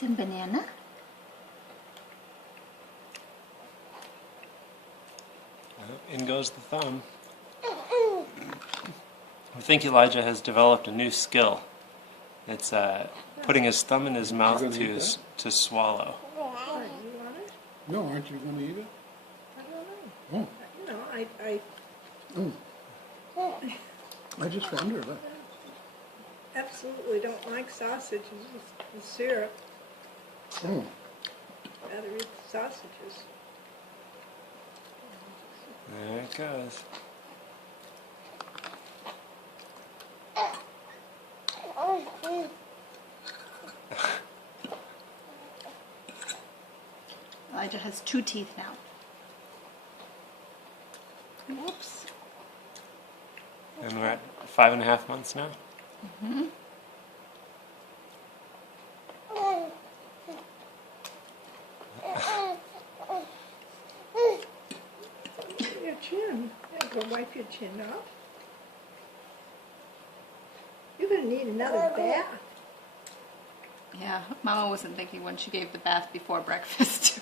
Some banana. In goes the thumb. I think Elijah has developed a new skill. It's putting his thumb in his mouth gonna eat to swallow. Why, you want it? No, aren't you going to eat it? I don't know. Oh, You know, I just wondered. absolutely don't like sausages with syrup. Oh, Rather eat the sausages. There it goes. Elijah has 2 teeth now. Whoops. And we're at 5.5 months now. Your chin. Yeah, go wipe your chin off. You're going to need another bath. Yeah, Mama wasn't thinking when she gave the bath before breakfast.